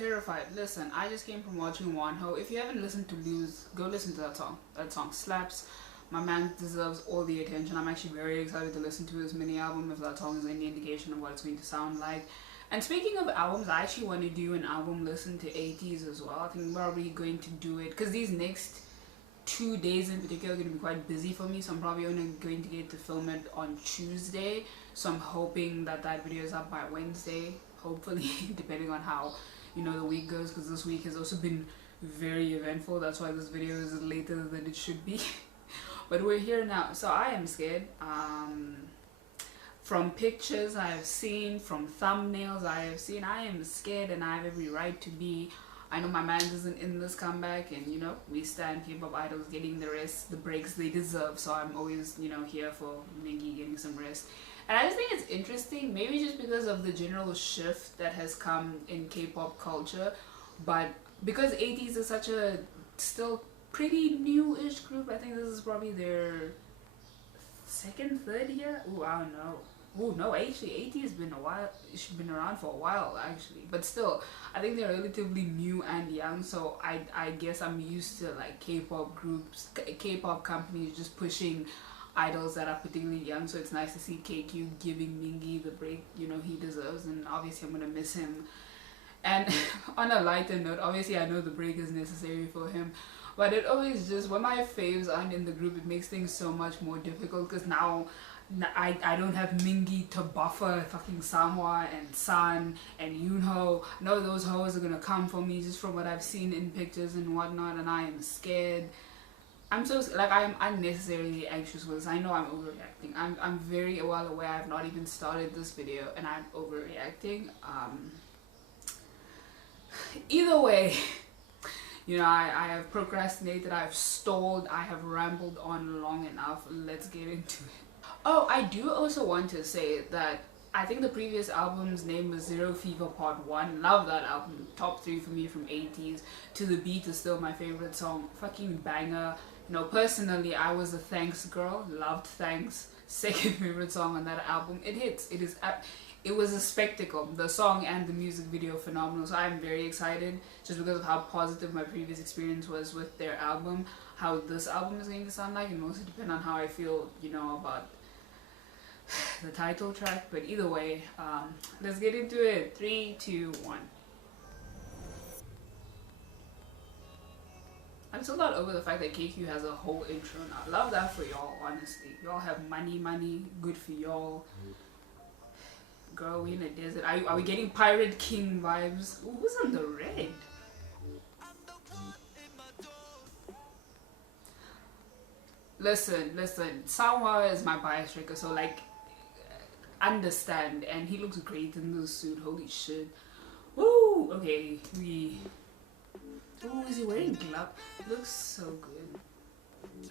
Terrified. Listen, I just came from watching Wonho. If you haven't listened to Lose, go listen to that song. That song slaps. My man deserves all the attention. I'm actually very excited to listen to his mini album, if that song is any indication of what it's going to sound like. And speaking of albums, I actually want to do an album listen to Ateez as well. I think I'm probably going to do it because these next 2 days in particular are going to be quite busy for me, so I'm probably only going to get to film it on Tuesday. So I'm hoping that that video is up by Wednesday, hopefully, depending on how, you know, the week goes, because this week has also been very eventful. That's why this video is later than it should be. But we're here now, so I am scared. From pictures I have seen, from thumbnails I have seen, I am scared, and I have every right to be. I know my man isn't in this comeback, and you know, we stand K-pop idols getting the breaks they deserve, so I'm always, you know, here for Mingi getting some rest. And I just think it's interesting, maybe just because of the general shift that has come in K-pop culture, but because Ateez is such a still pretty new-ish group. I think this is probably their second, third year. Ooh, I don't know. Ooh, no, actually, Ateez has been a while. It's been around for a while, actually. But still, I think they're relatively new and young. So I guess I'm used to like K-pop groups, K-pop companies just pushing idols that are particularly young. So it's nice to see KQ giving Mingi the break, you know, he deserves. And obviously, I'm gonna miss him. And on a lighter note, obviously, I know the break is necessary for him. But it always just, when my faves aren't in the group, it makes things so much more difficult, because now I don't have Mingi to buffer fucking Samhwa and San and Yoonho. No, those hoes are gonna come for me just from what I've seen in pictures and whatnot, and I am scared. I'm so, like, I am unnecessarily anxious with this. I know I'm overreacting. I'm very well aware I have not even started this video and I'm overreacting. Either way, you know, I have procrastinated, I have stalled, I have rambled on long enough. Let's get into it. Oh, I do also want to say that I think the previous album's name was Zero Fever Part 1. Love that album. Top 3 for me from Ateez. To the Beat is still my favorite song. Fucking banger. You know, personally, I was a Thanks girl. Loved Thanks. Second favorite song on that album. It hits. It was a spectacle. The song and the music video phenomenal. So I'm very excited just because of how positive my previous experience was with their album. How this album is going to sound like, and mostly depend on how I feel, you know, about the title track. But either way, let's get into it. 3, 2, 1. I'm still not over the fact that KQ has a whole intro now. Love that for y'all, honestly. Y'all have money, good for y'all. Girl, we in a desert. Are we getting Pirate King vibes? Ooh, who's on the red? Listen. Samhwa is my bias trigger, so like, understand. And he looks great in this suit. Holy shit. Woo! Okay, ooh, is he wearing gloves? Looks so good.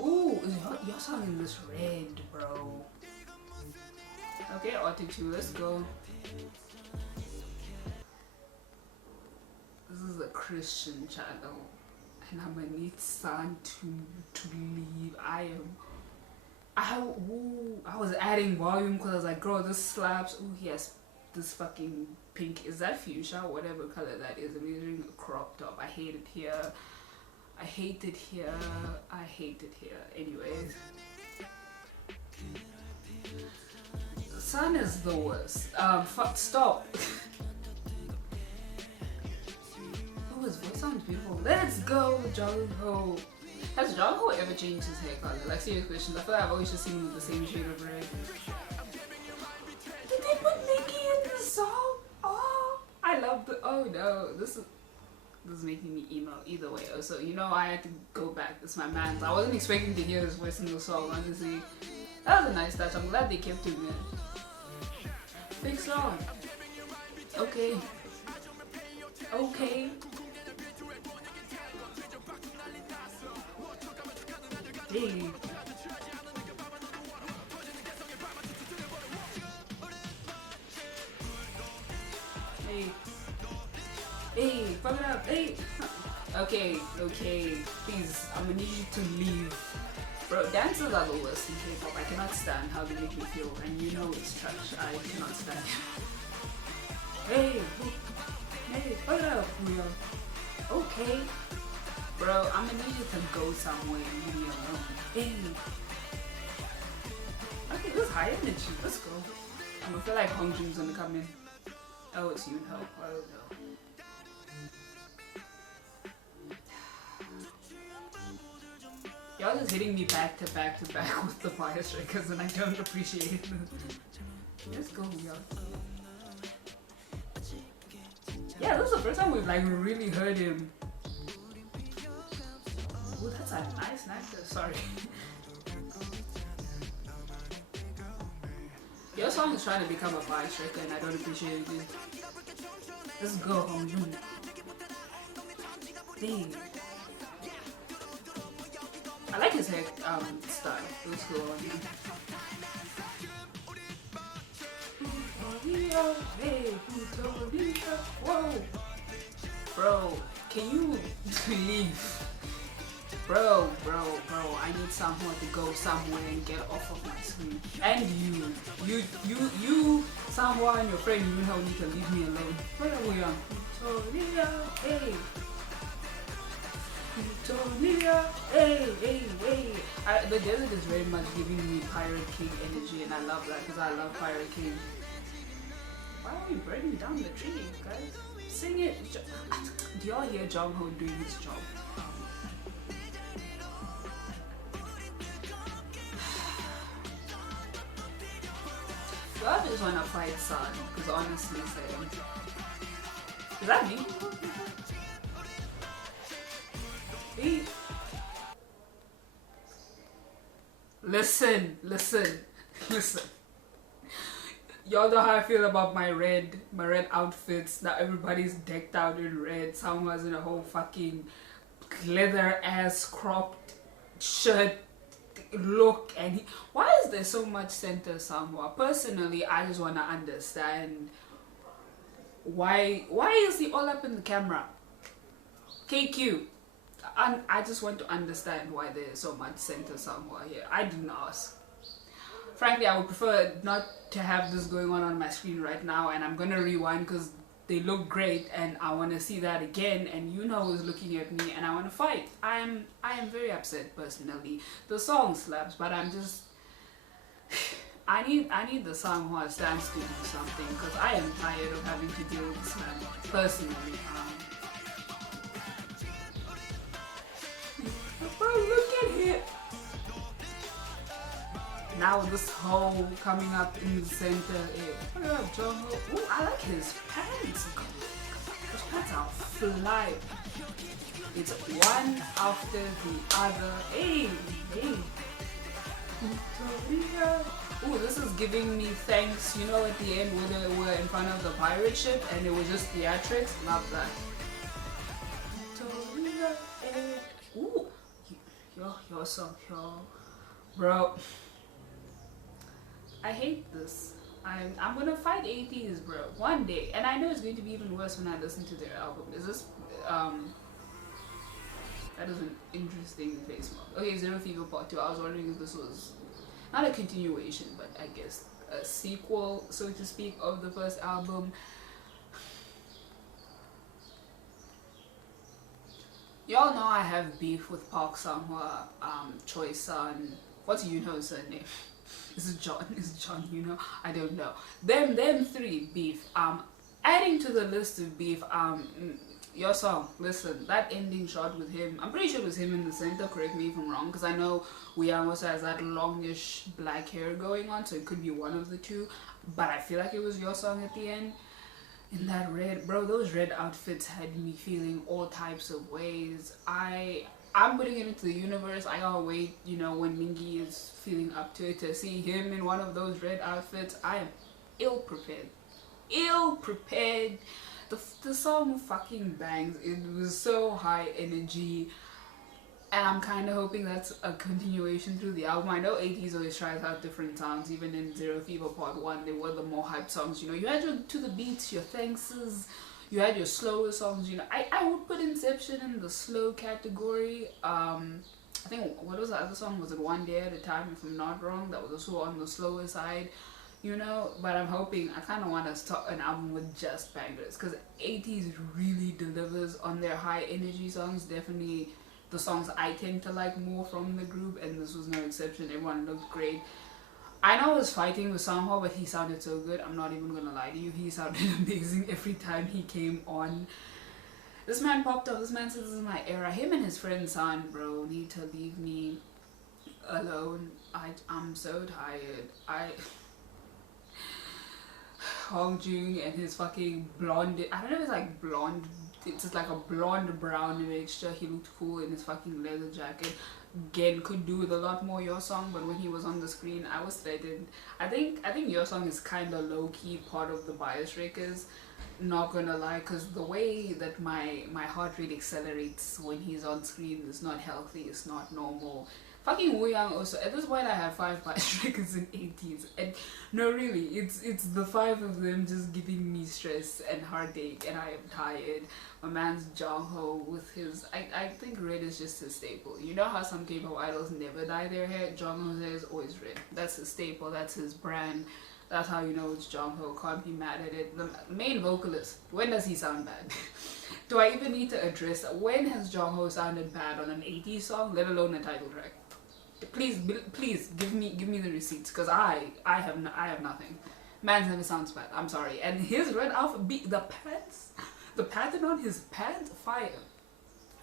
Ooh, y'all saw in this red, bro. Okay, Ateez, let's go. This is a Christian channel, and I'm gonna need San to leave. I was adding volume because I was like, girl, this slaps. Ooh, he has this fucking pink. Is that fuchsia? Whatever color that is. I'm using a crop top. I hate it here. I hate it here. I hate it here. Anyways. Sun is the worst. Stop. Oh, his voice sounds beautiful. Let's go, Jungho. Has Jungho ever changed his hair color? Like, serious questions. I feel like I've always just seen him with the same shade of red. Did they put Mingi in the song? Oh, I love the. Oh no, this is making me emo. Either way, so you know I had to go back. This is my man's. I wasn't expecting to hear his voice in the song. Honestly, that was a nice touch. I'm glad they kept him in. Big song. Okay. Okay. Hey. Hey, fuck it up. Hey. Okay. Please, I'm gonna need you to leave. Bro, dancers are the worst in K-pop. I cannot stand how they make me feel, and you know it's trash. I cannot stand it. Hey. What up, Rio? Okay. Bro, I'm gonna need you to go somewhere and leave me alone. Hey. Okay, this is high energy. Let's go. I feel like Hong Jun's gonna come in. Oh, it's you, help. Oh no. Y'all just hitting me back to back to back with the fire strikers and I don't appreciate it. Let's go, y'all. Yeah, this is the first time we've like really heard him. Oh, that's a nice nectar. Sorry. Your song is trying to become a fire striker and I don't appreciate it. Let's go, Hong Jun. Dang. I like his hair style. It looks cool on him. Hey, whoa. Bro, can you leave? Bro, I need someone to go somewhere and get off of my screen. And you, someone and your friend, you know, need to leave me alone. Where are we on? Victoria, hey. Victoria, hey. The desert is very much giving me Pirate King energy, and I love that because I love Pirate King. Why are we burning down the tree, guys? Sing it. Do y'all hear Jong Ho doing his job? Do I just want to fight Sun? Because honestly, is that me? Hey. Listen. Y'all know how I feel about my red outfits. Now everybody's decked out in red. Someone's in a whole fucking leather ass cropped shirt look, and why is there so much center somewhere? Personally, I just want to understand why is he all up in the camera? KQ. I just want to understand why there's so much center somewhere here. I didn't ask. Frankly, I would prefer not to have this going on my screen right now, and I'm gonna rewind because they look great and I want to see that again, and you know who's looking at me and I want to fight. I am very upset personally. The song slaps, but I'm just I need the song who stands to do something because I am tired of having to deal with this man personally. Bro, look at him. Now this hole coming up in the center. What up, John? Ooh, I like his pants. His pants are fly. It's one after the other. Hey. Ooh, this is giving me thanks. You know, at the end when they were in front of the pirate ship and it was just theatrics. Love that. Ooh, your song, bro. I hate this. I'm gonna fight Ateez, bro, one day, and I know it's going to be even worse when I listen to their album. Is this that is an interesting face mark. Okay, Zero Fever Part 2. I was wondering if this was not a continuation, but I guess a sequel, so to speak, of the first album. Y'all know I have beef with Park Sang-hwa, Choi Sun. What's Yoonho's surname? Is it John, you know? I don't know. Them three beef. Adding to the list of beef, your song, listen, that ending shot with him, I'm pretty sure it was him in the center, correct me if I'm wrong, because I know Weang also has that longish black hair going on, so it could be one of the two, but I feel like it was your song at the end. In that red, bro, those red outfits had me feeling all types of ways. I'm putting it into the universe. I gotta wait, you know, when Mingi is feeling up to it to see him in one of those red outfits. I am ill prepared. The song fucking bangs. It was so high energy, and I'm kind of hoping that's a continuation through the album. I know Ateez always tries out different sounds. Even in Zero Fever Part 1, they were the more hyped songs. You know, you had your to the beats, your thankses. You had your slower songs, you know. I would put Inception in the slow category. I think, what was the other song? Was it One Day at a Time, if I'm not wrong? That was also on the slower side. you know. But I'm hoping, I kind of want to start an album with just bangers, because Ateez really delivers on their high energy songs. Definitely the songs I tend to like more from the group, and this was no exception. Everyone looked great. I know I was fighting with Soundhall, but he sounded so good. I'm not even gonna lie to you. He sounded amazing every time he came on. This man popped up. This man says, this is my era. Him and his friend San, bro, need to leave me alone. I'm so tired. Hong Jung and his fucking blonde, I don't know if it's like blonde, it's just like a blonde brown mixture. He looked cool in his fucking leather jacket. Again, could do with a lot more Your Song, but when he was on the screen, I was threatened. I think Your Song is kind of low-key part of the bias wreckers, not gonna lie, because the way that my heart rate accelerates when he's on screen is not healthy, it's not normal. Fucking Wu Yang also, at this point I have 5 bias records in 80s, and no, really, it's the 5 of them just giving me stress and heartache, and I am tired. My man's Jongho with his, I think red is just his staple. You know how some K-pop idols never dye their hair? Jongho's hair is always red. That's his staple, that's his brand. That's how you know it's Jongho. Can't be mad at it. The main vocalist, when does he sound bad? Do I even need to address that? When has Jongho sounded bad on an 80s song, let alone a title track? Please give me the receipts, because I have nothing. Man's never sounds bad. I'm sorry. And his red outfit, the pants, the pattern on his pants, fire.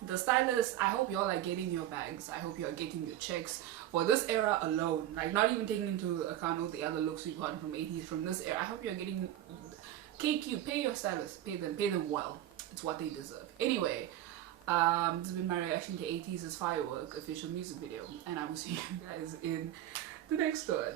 The stylist, I hope y'all are getting your bags. I hope you're getting your checks for this era alone. Like, not even taking into account all the other looks we've gotten from 80s from this era. I hope you're getting KQ. Pay your stylist. Pay them well. It's what they deserve. Anyway, this has been my reaction to Ateez's Firework official music video, and I will see you guys in the next one.